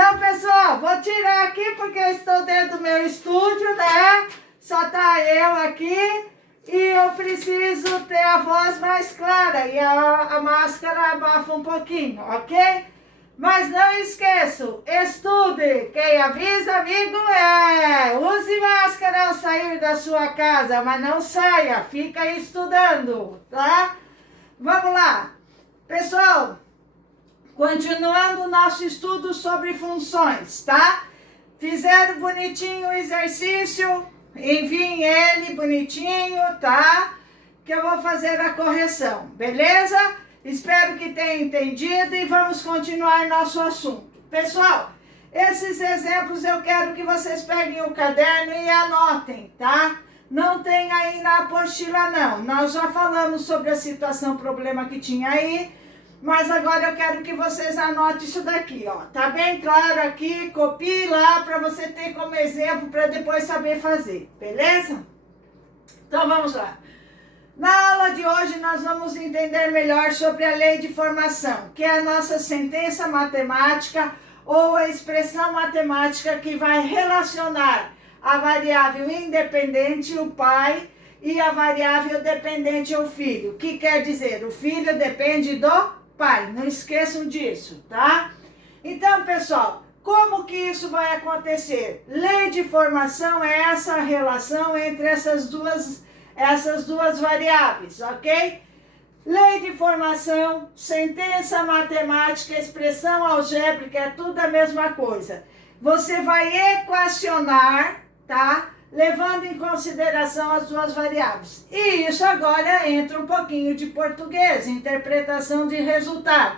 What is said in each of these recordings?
Então, pessoal, vou tirar aqui porque eu estou dentro do meu estúdio, né? Só tá eu aqui e eu preciso ter a voz mais clara e a máscara abafa um pouquinho, ok? Mas não esqueçam, estude, quem avisa, amigo é. Use máscara ao sair da sua casa, mas não saia, fica aí estudando, tá? Vamos lá. Pessoal, continuando o nosso estudo sobre funções, tá? Fizeram bonitinho o exercício, enviem ele bonitinho, tá? Que eu vou fazer a correção, beleza? Espero que tenham entendido e vamos continuar nosso assunto. Pessoal, esses exemplos eu quero que vocês peguem o caderno e anotem, tá? Não tem aí na apostila não, nós já falamos sobre a situação, problema que tinha aí, mas agora eu quero que vocês anotem isso daqui, ó. Tá bem claro aqui, copie lá para você ter como exemplo para depois saber fazer, beleza? Então vamos lá. Na aula de hoje nós vamos entender melhor sobre a lei de formação, que é a nossa sentença matemática ou a expressão matemática que vai relacionar a variável independente, o pai, e a variável dependente, o filho. Que quer dizer, o filho depende do pai, não esqueçam disso, tá? Então, pessoal, como que isso vai acontecer? Lei de formação é essa relação entre essas duas variáveis, ok? Lei de formação, sentença matemática, expressão algébrica, é tudo a mesma coisa. Você vai equacionar, tá? Levando em consideração as duas variáveis. E isso agora entra um pouquinho de português, interpretação de resultado.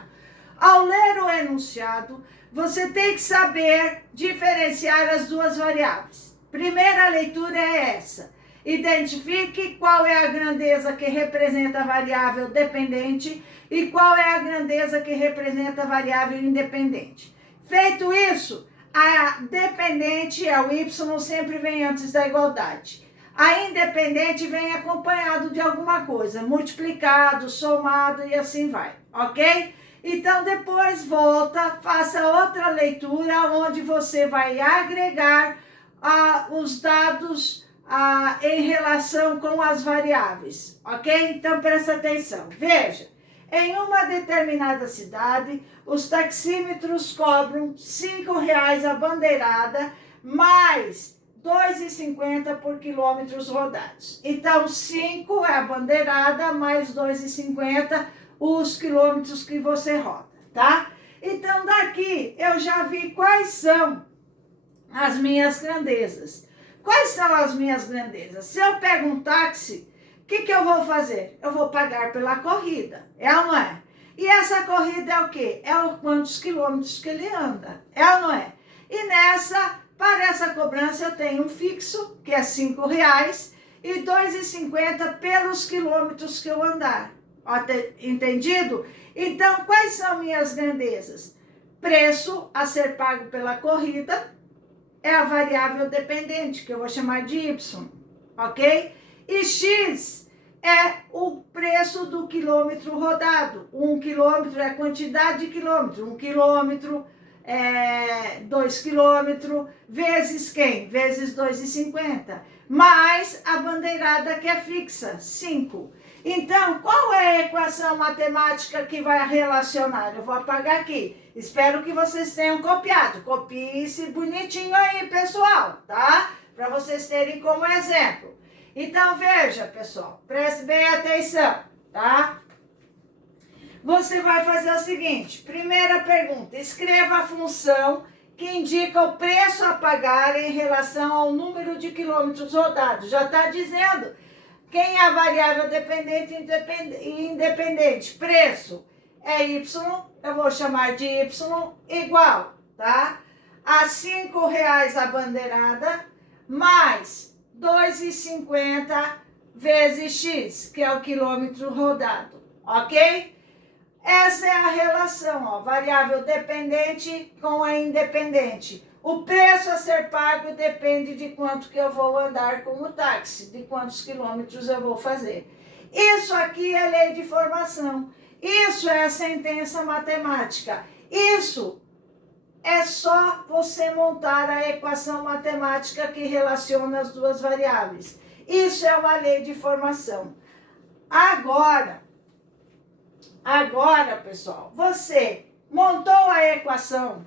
Ao ler o enunciado, você tem que saber diferenciar as duas variáveis. Primeira leitura é essa. Identifique qual é a grandeza que representa a variável dependente e qual é a grandeza que representa a variável independente. Feito isso, a dependente, o y, sempre vem antes da igualdade. A independente vem acompanhado de alguma coisa, multiplicado, somado e assim vai, ok? Então depois volta, faça outra leitura onde você vai agregar os dados em relação com as variáveis, ok? Então presta atenção, veja, em uma determinada cidade, os taxímetros cobram R$5 a bandeirada, mais R$2,50 por quilômetros rodados. Então, 5 é a bandeirada, mais R$2,50 os quilômetros que você roda, tá? Então, daqui eu já vi quais são as minhas grandezas. Quais são as minhas grandezas? Se eu pego um táxi, o que eu vou fazer? Eu vou pagar pela corrida, é ou não é? E essa corrida é o quê? É o quantos quilômetros que ele anda, é ou não é? E para essa cobrança eu tenho um fixo, que é R$5, e R$2,50 pelos quilômetros que eu andar. Entendido? Então, quais são minhas grandezas? Preço a ser pago pela corrida é a variável dependente, que eu vou chamar de y, ok? E x é o preço do quilômetro rodado. 1 quilômetro é a quantidade de quilômetro. 1 quilômetro é 2 quilômetros, vezes quem? Vezes 2,50. Mais a bandeirada que é fixa, 5. Então, qual é a equação matemática que vai relacionar? Eu vou apagar aqui. Espero que vocês tenham copiado. Copie-se bonitinho aí, pessoal, tá? Para vocês terem como exemplo. Então, veja, pessoal, preste bem atenção, tá? Você vai fazer o seguinte, primeira pergunta, escreva a função que indica o preço a pagar em relação ao número de quilômetros rodados. Já está dizendo quem é a variável dependente e independente. Preço é y, eu vou chamar de y igual, tá? A R$5 a bandeirada, mais R$2,50 vezes x, que é o quilômetro rodado, ok? Essa é a relação, ó, variável dependente com a independente. O preço a ser pago depende de quanto que eu vou andar com o táxi, de quantos quilômetros eu vou fazer. Isso aqui é lei de formação. Isso é a sentença matemática. Isso É só você montar a equação matemática que relaciona as duas variáveis. Isso é uma lei de formação. Agora, pessoal, você montou a equação,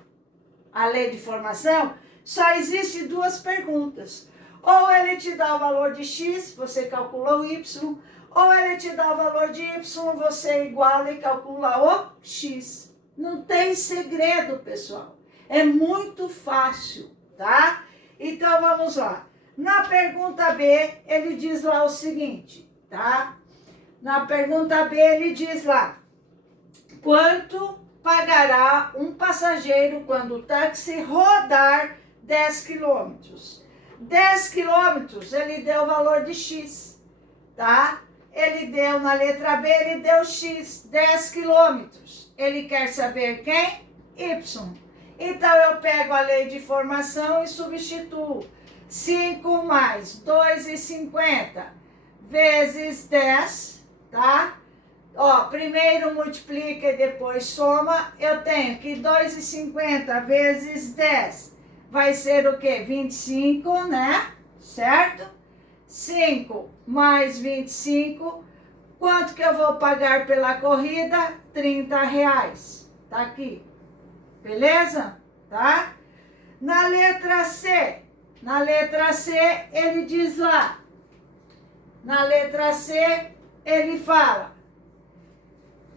a lei de formação, só existe duas perguntas. Ou ele te dá o valor de x, você calcula o y, ou ele te dá o valor de y, você iguala e calcula o x. Não tem segredo, pessoal. É muito fácil, tá? Então, vamos lá. Na pergunta B, ele diz lá o seguinte, tá? Na pergunta B, ele diz lá: quanto pagará um passageiro quando o táxi rodar 10 quilômetros? 10 quilômetros, ele deu o valor de x, tá? Ele deu na letra B, ele deu x, 10 quilômetros. Ele quer saber quem? Y. Então, eu pego a lei de formação e substituo. 5 mais 2,50 vezes 10, tá? Ó, primeiro multiplica e depois soma. Eu tenho que 2,50 vezes 10 vai ser o quê? 25, né? Certo? 5 mais 25. Quanto que eu vou pagar pela corrida? R$30. Tá aqui. Beleza? Tá? Na letra C, ele diz lá. Na letra C, ele fala: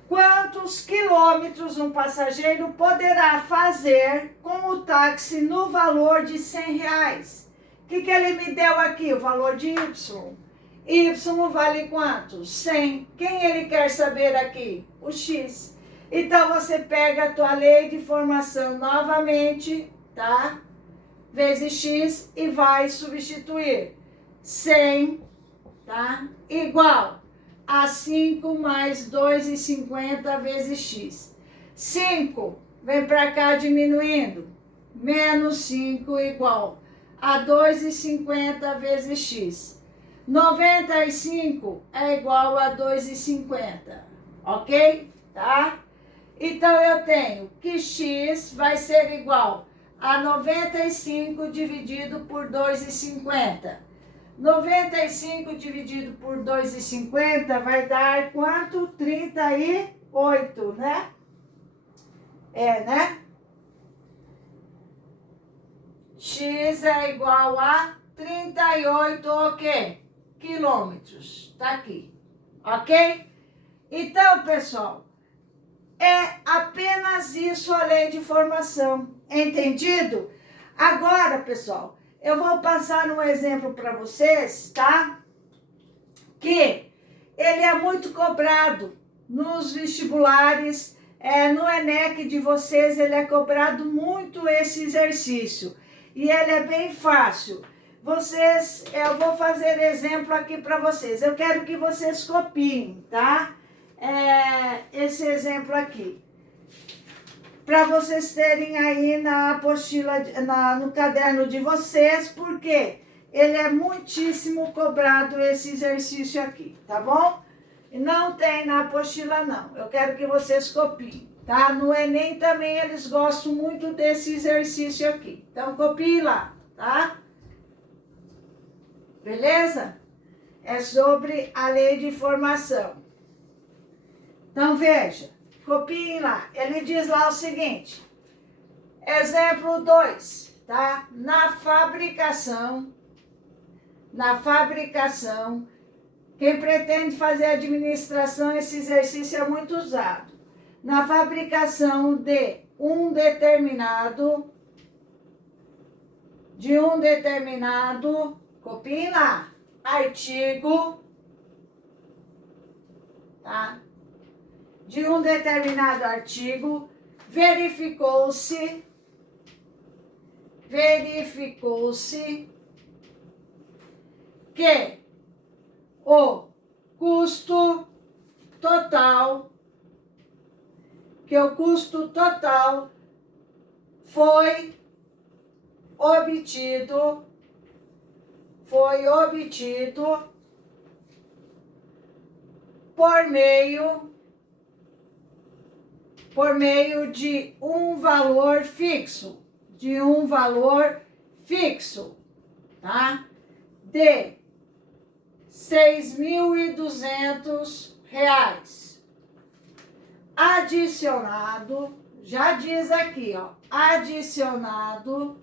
quantos quilômetros um passageiro poderá fazer com o táxi no valor de R$100? O que ele me deu aqui? O valor de Y. Y vale quanto? 100. Quem ele quer saber aqui? O X. Então, você pega a tua lei de formação novamente, tá? Vezes X e vai substituir. 100, tá? Igual a 5 mais 2,50 vezes x. 5, vem para cá diminuindo. Menos 5 igual a 2,50 vezes x. 95 é igual a 2,50, ok? Tá? Então, eu tenho que x vai ser igual a 95 dividido por 2,50. 95 dividido por 2,50 vai dar quanto? 38, né? É, né? X é igual a 38, ok? Quilômetros. Tá aqui, ok? Então, pessoal, é apenas isso a lei de formação. Entendido? Agora, pessoal, eu vou passar um exemplo para vocês, tá? Que ele é muito cobrado nos vestibulares, no ENEC de vocês, ele é cobrado muito esse exercício. E ele é bem fácil. Eu vou fazer exemplo aqui para vocês. Eu quero que vocês copiem, tá? Esse exemplo aqui. Para vocês terem aí na apostila, no caderno de vocês, porque ele é muitíssimo cobrado esse exercício aqui, tá bom? Não tem na apostila, não. Eu quero que vocês copiem, tá? No Enem também eles gostam muito desse exercício aqui. Então, copie lá, tá? Beleza? É sobre a lei de formação. Então, veja, copiem lá. Ele diz lá o seguinte, exemplo 2, tá? Na fabricação, quem pretende fazer administração, esse exercício é muito usado. Na fabricação de um determinado, copiem lá, artigo, tá? De um determinado artigo, verificou-se que o custo total foi obtido por por meio de um valor fixo, tá? De R$ 6.200, adicionado, já diz aqui, ó, adicionado,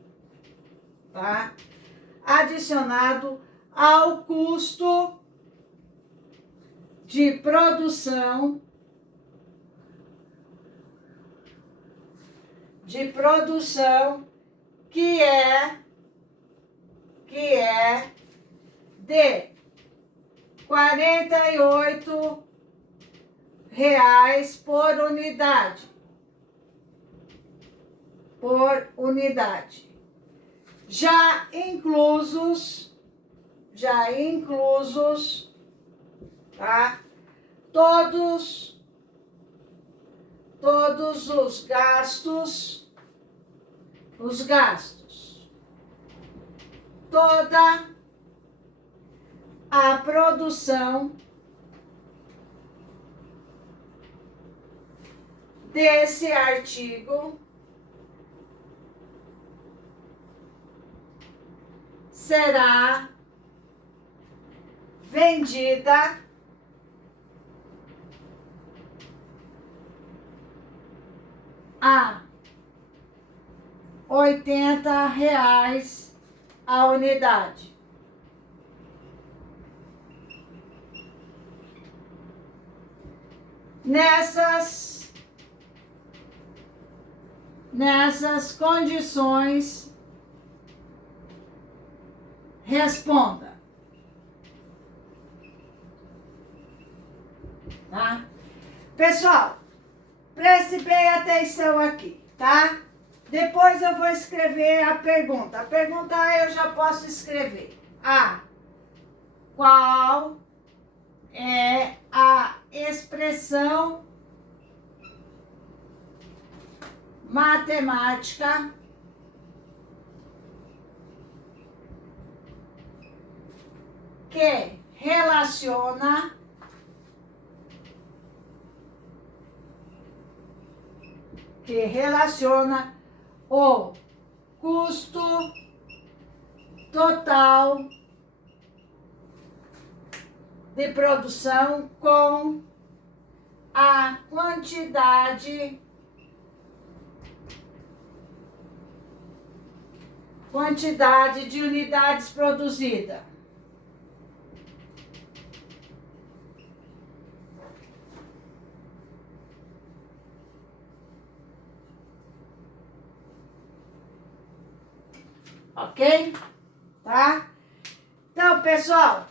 tá? Adicionado ao custo de produção que é de R$ 48 por unidade. Já inclusos, tá? Todos os gastos, toda a produção desse artigo será vendida a R$ 80 a unidade. Nessas condições, responda. Tá? Pessoal, preste bem atenção aqui, tá? Depois eu vou escrever a pergunta. A pergunta eu já posso escrever. Qual é a expressão matemática que relaciona o custo total de produção com a quantidade de unidades produzidas. Ok? Tá? Então, pessoal,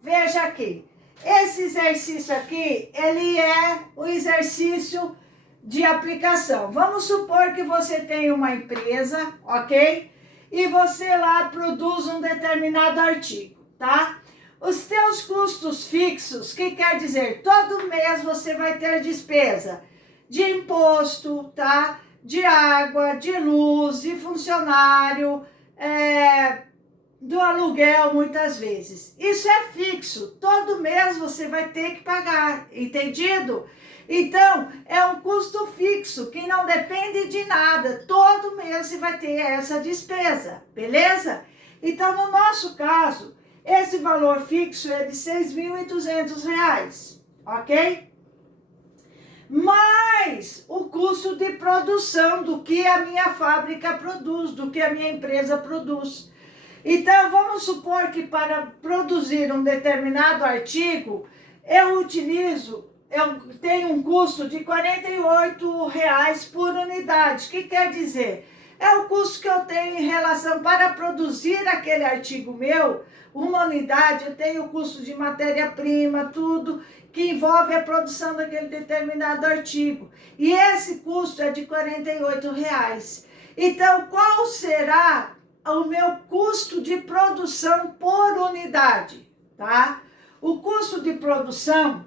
veja aqui. Esse exercício aqui, ele é o exercício de aplicação. Vamos supor que você tem uma empresa, ok? E você lá produz um determinado artigo, tá? Os teus custos fixos, que quer dizer? Todo mês você vai ter despesa de imposto, tá? De água, de luz, de funcionário, do aluguel muitas vezes. Isso é fixo, todo mês você vai ter que pagar, entendido? Então, é um custo fixo que não depende de nada, todo mês você vai ter essa despesa, beleza? Então, no nosso caso, esse valor fixo é de R$ 6.200, ok? Mais o custo de produção do que a minha fábrica produz, do que a minha empresa produz. Então, vamos supor que para produzir um determinado artigo, eu tenho um custo de R$ 48 por unidade. O que quer dizer? É o custo que eu tenho em relação para produzir aquele artigo meu, uma unidade, eu tenho o custo de matéria-prima, tudo que envolve a produção daquele determinado artigo. E esse custo é de R$ 48. Então, qual será o meu custo de produção por unidade, tá? O custo de produção,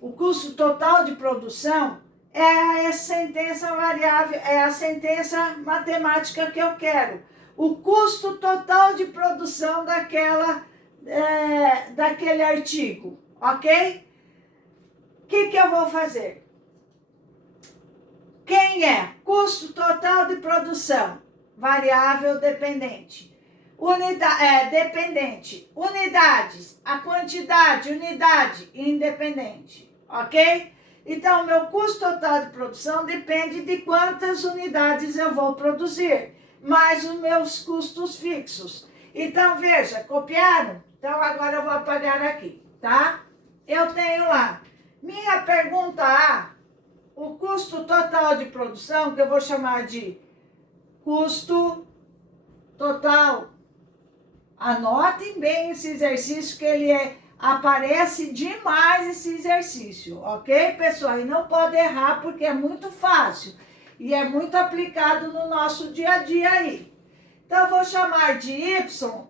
o custo total de produção é a sentença variável, é a sentença matemática que eu quero. O custo total de produção daquele artigo, ok? O que eu vou fazer? Quem é? Custo total de produção, variável dependente. Dependente. Unidades, a quantidade, unidade, independente. Ok? Então, meu custo total de produção depende de quantas unidades eu vou produzir, mais os meus custos fixos. Então, veja, copiaram? Então, agora eu vou apagar aqui, tá? Eu tenho lá, minha pergunta A, o custo total de produção, que eu vou chamar de custo total. Anotem bem esse exercício, que ele aparece demais esse exercício, ok, pessoal? E não pode errar, porque é muito fácil e é muito aplicado no nosso dia a dia aí. Então, eu vou chamar de Y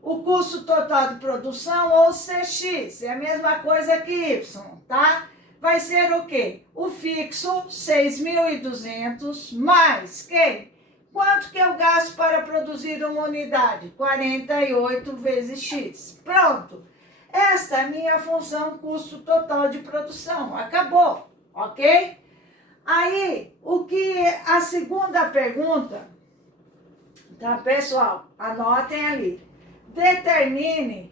o custo total de produção, ou CX, é a mesma coisa que Y, tá? Vai ser o quê? O fixo, 6.200, mais quem? Quanto que eu gasto para produzir uma unidade? 48 vezes X. Pronto. Esta é a minha função custo total de produção. Acabou, ok? Aí, a segunda pergunta, tá, pessoal? Anotem ali. Determine,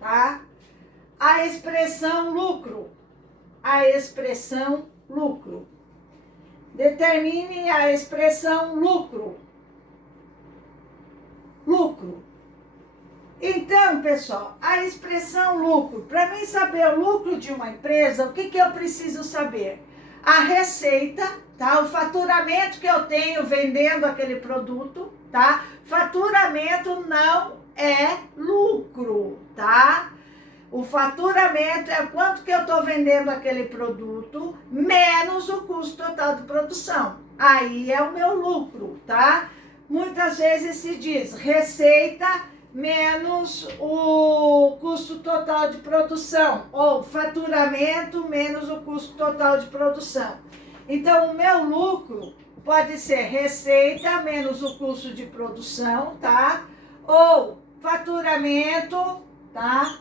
tá? A expressão lucro. Determine a expressão lucro. Então, pessoal, a expressão lucro, para mim saber o lucro de uma empresa, o que eu preciso saber? A receita, tá? O faturamento que eu tenho vendendo aquele produto, tá? Faturamento não é lucro, tá? O faturamento é quanto que eu estou vendendo aquele produto, menos o custo total de produção. Aí é o meu lucro, tá? Muitas vezes se diz receita menos o custo total de produção, ou faturamento menos o custo total de produção. Então, o meu lucro pode ser receita menos o custo de produção, tá? Ou faturamento, tá?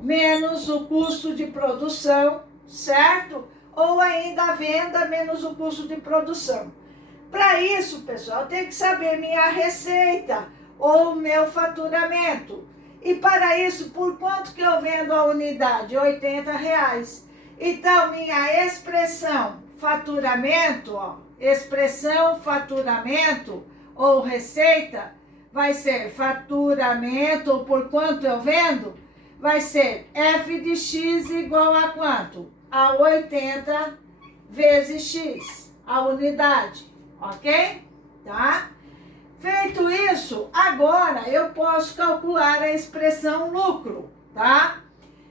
Menos o custo de produção, certo? Ou ainda a venda menos o custo de produção. Para isso, pessoal, eu tenho que saber minha receita ou meu faturamento. E para isso, por quanto que eu vendo a unidade? R$80. Então, minha expressão faturamento, expressão faturamento ou receita, vai ser faturamento, ou por quanto eu vendo, vai ser f de x igual a quanto? A 80 vezes x, a unidade, ok? Tá? Feito isso, agora eu posso calcular a expressão lucro, tá?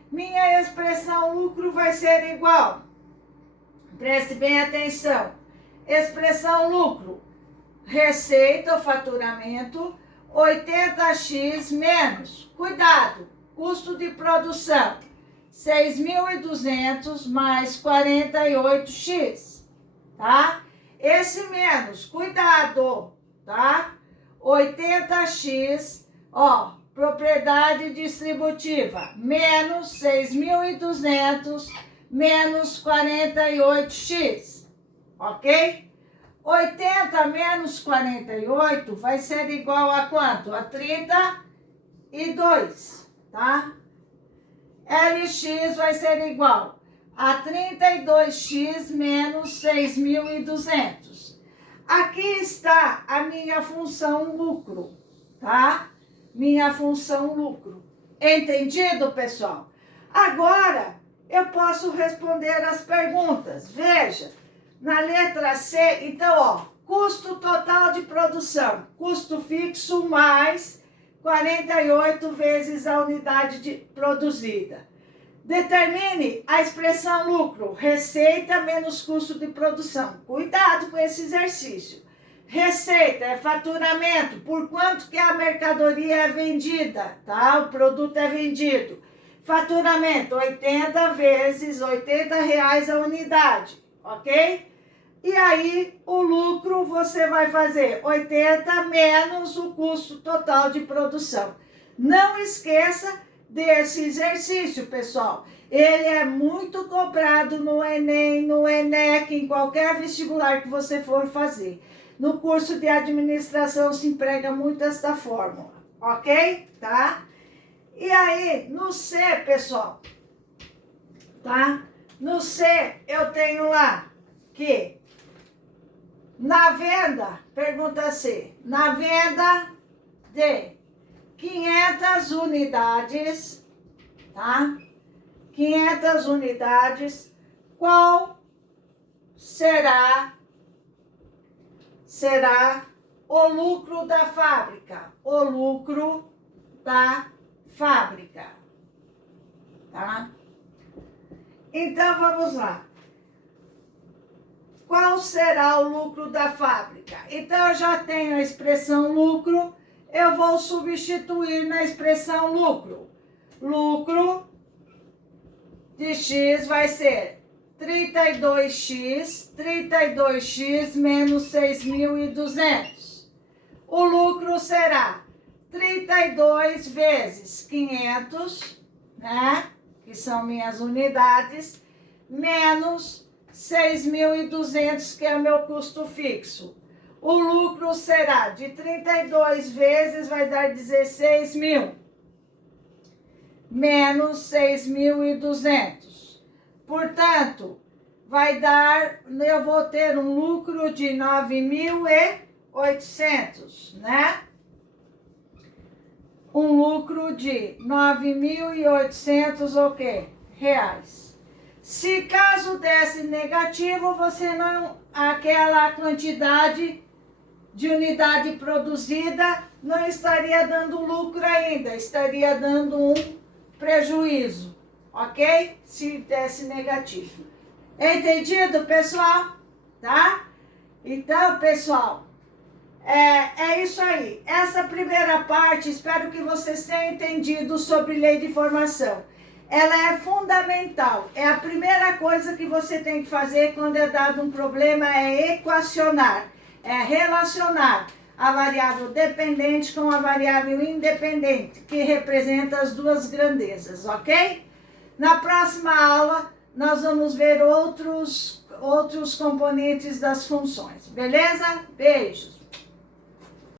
Minha expressão lucro vai ser igual, preste bem atenção, expressão lucro, receita ou faturamento, 80x menos, cuidado, custo de produção, 6.200 mais 48x, tá? Esse menos, cuidado, tá? 80x, propriedade distributiva, menos 6.200 menos 48x, ok? 80 menos 48 vai ser igual a quanto? A 32, tá? LX vai ser igual a 32x menos 6.200. Aqui está a minha função lucro, tá? Minha função lucro. Entendido, pessoal? Agora, eu posso responder as perguntas. Veja, na letra C, então, custo total de produção, custo fixo mais 48 vezes a unidade produzida. Determine a expressão lucro, receita menos custo de produção. Cuidado com esse exercício. Receita é faturamento, por quanto que a mercadoria é vendida, tá? O produto é vendido. Faturamento, 80 vezes R$80 a unidade, ok? E aí, o lucro você vai fazer 80 menos o custo total de produção. Não esqueça desse exercício, pessoal. Ele é muito cobrado no Enem, no ENEC, em qualquer vestibular que você for fazer. No curso de administração se emprega muito esta fórmula, ok? Tá? E aí, no C, pessoal, tá? No C, eu tenho lá que na venda, pergunta C, na venda de 500 unidades, tá? 500 unidades, qual será o lucro da fábrica? O lucro da fábrica, tá? Então, vamos lá. Qual será o lucro da fábrica? Então, eu já tenho a expressão lucro, eu vou substituir na expressão lucro. Lucro de X vai ser 32x menos 6.200. O lucro será 32 vezes 500, né? Que são minhas unidades, menos 6.200, que é o meu custo fixo. O lucro será de 32 vezes, vai dar 16.000, menos 6.200. Portanto, vai dar, eu vou ter um lucro de 9.800, né? Um lucro de 9.800 o quê? Reais. Se caso desse negativo, você não, aquela quantidade de unidade produzida não estaria dando lucro ainda, estaria dando um prejuízo, ok? Se desse negativo. Entendido, pessoal? Tá? Então, pessoal, é isso aí. Essa primeira parte, espero que vocês tenham entendido sobre lei de formação. Ela é fundamental. É a primeira coisa que você tem que fazer quando é dado um problema, é equacionar, é relacionar a variável dependente com a variável independente, que representa as duas grandezas, ok? Na próxima aula, nós vamos ver outros componentes das funções, beleza? Beijos!